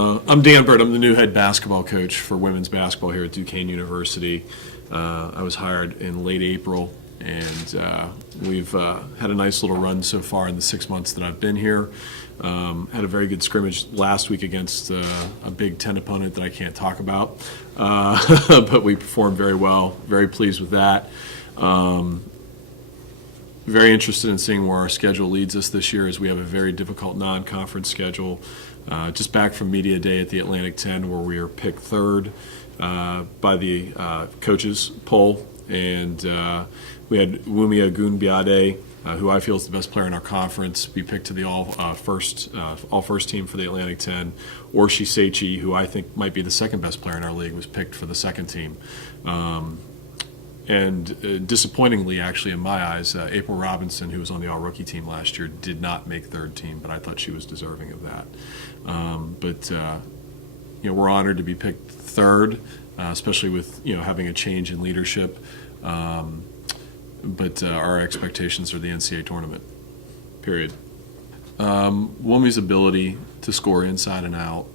I'm Dan Burt. I'm the new head basketball coach for women's basketball here at Duquesne University. I was hired in late April, and we've had a nice little run so far in the 6 months that I've been here. Had a very good scrimmage last week against a Big Ten opponent that I can't talk about, but we performed very well. Very pleased with that. Very interested in seeing where our schedule leads us this year, as we have a very difficult non-conference schedule. Just back from Media Day at the Atlantic 10, where we were picked third by the coaches poll, and we had Wumi Agunbiade, who I feel is the best player in our conference, be picked to the all-first team for the Atlantic 10. Orshi Seichi, who I think might be the second best player in our league, was picked for the second team. And disappointingly, actually, in my eyes, April Robinson, who was on the all-rookie team last year, did not make third team, but I thought she was deserving of that. We're honored to be picked third, especially with having a change in leadership. But our expectations are the NCAA tournament. Period. Womi's ability to score inside and out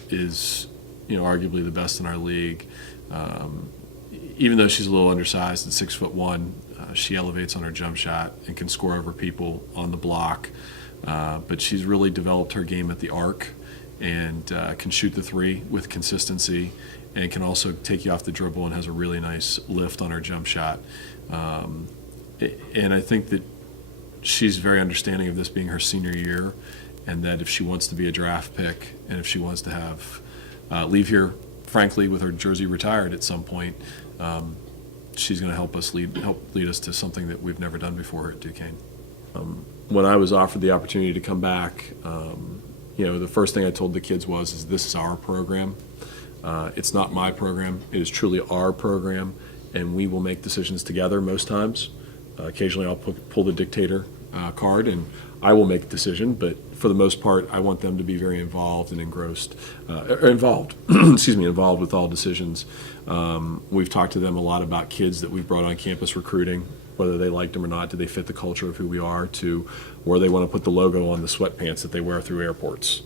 is arguably the best in our league. Even though she's a little undersized at 6'1", she elevates on her jump shot and can score over people on the block. But she's really developed her game at the arc and can shoot the three with consistency, and can also take you off the dribble and has a really nice lift on her jump shot. And I think that she's very understanding of this being her senior year, and that if she wants to be a draft pick, and if she wants to have leave here, frankly, with her jersey retired at some point, she's going to help lead us to something that we've never done before at Duquesne. When I was offered the opportunity to come back, the first thing I told the kids was this is our program. It's not my program. It is truly our program, and we will make decisions together most times. Occasionally I'll pull the dictator card, and I will make a decision, but for the most part, I want them to be very involved and involved with all decisions. We've talked to them a lot about kids that we've brought on campus recruiting, whether they liked them or not, do they fit the culture of who we are, to where they want to put the logo on the sweatpants that they wear through airports,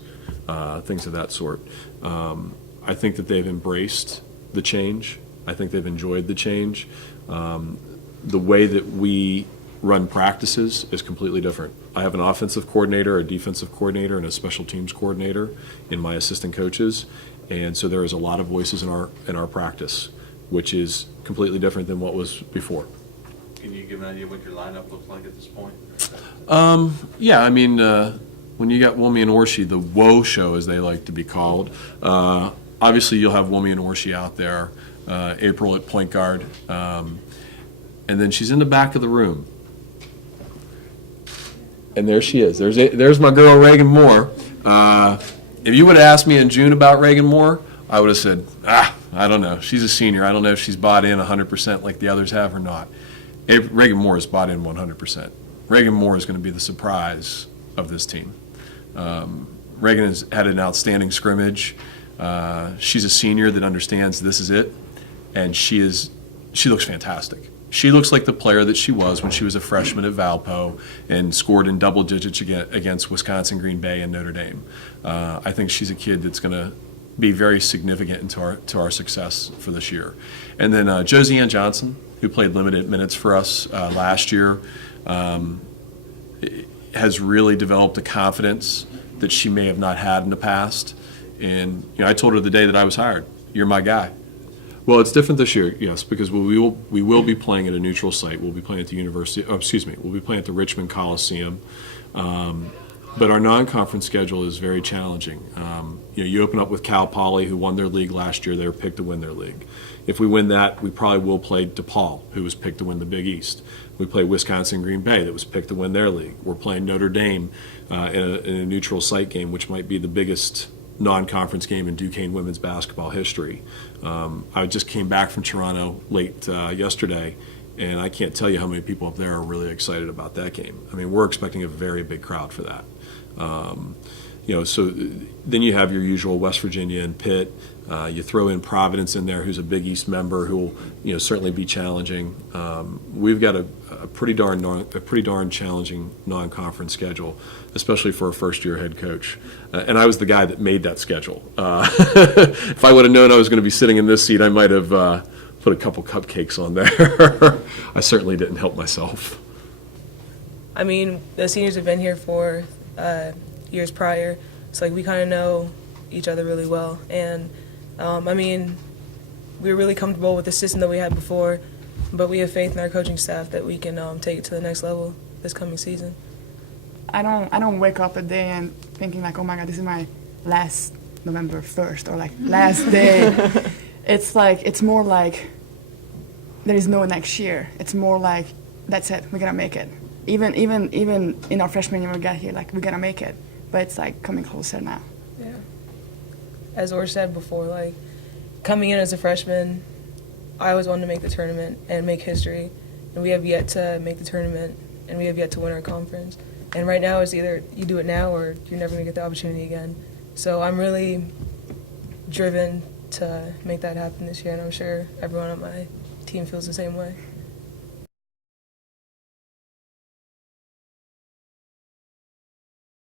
things of that sort. I think that they've embraced the change. I think they've enjoyed the change. The way that we run practices is completely different. I have an offensive coordinator, a defensive coordinator, and a special teams coordinator in my assistant coaches, and so there is a lot of voices in our practice, which is completely different than what was before. Can you give an idea what your lineup looks like at this point? When you got Wumi and Orshi, the Woe Show, as they like to be called, obviously you'll have Wumi and Orshi out there, April at point guard, and then she's in the back of the room. And there she is. There's my girl, Reagan Moore. If you would have asked me in June about Reagan Moore, I would have said, I don't know. She's a senior. I don't know if she's bought in 100% like the others have or not. Reagan Moore has bought in 100%. Reagan Moore is going to be the surprise of this team. Reagan has had an outstanding scrimmage. She's a senior that understands this is it, and she looks fantastic. She looks like the player that she was when she was a freshman at Valpo and scored in double digits against Wisconsin, Green Bay, and Notre Dame. I think she's a kid that's going to be very significant to our success for this year. And then Josie-Ann Johnson, who played limited minutes for us last year, has really developed a confidence that she may have not had in the past. And I told her the day that I was hired, "You're my guy." Well, it's different this year, yes, because we will be playing at a neutral site. We'll be playing at the we'll be playing at the Richmond Coliseum. But our non-conference schedule is very challenging. You open up with Cal Poly, who won their league last year. They were picked to win their league. If we win that, we probably will play DePaul, who was picked to win the Big East. We play Wisconsin Green Bay, that was picked to win their league. We're playing Notre Dame in a neutral site game, which might be the biggest non-conference game in Duquesne women's basketball history. I just came back from Toronto late yesterday, and I can't tell you how many people up there are really excited about that game. I mean, we're expecting a very big crowd for that. So then you have your usual West Virginia and Pitt. You throw in Providence in there, who's a Big East member, who will certainly be challenging. We've got a pretty darn challenging non-conference schedule, especially for a first-year head coach. And I was the guy that made that schedule. If I would have known I was going to be sitting in this seat, I might have put a couple cupcakes on there. I certainly didn't help myself. I mean, the seniors have been here for years prior, so we kind of know each other really well. And I mean, we were really comfortable with the system that we had before, but we have faith in our coaching staff that we can take it to the next level this coming season. I don't wake up a day and thinking like, oh my God, this is my last November 1st or like last day. It's more like there is no next year. It's more like that's it, we're gonna make it. Even in our freshman year we got here, like we're gonna make it. But it's like coming closer now. Yeah. As Or said before, coming in as a freshman, I always wanted to make the tournament and make history. And we have yet to make the tournament, and we have yet to win our conference. And right now it's either you do it now or you're never going to get the opportunity again. So I'm really driven to make that happen this year, and I'm sure everyone on my team feels the same way.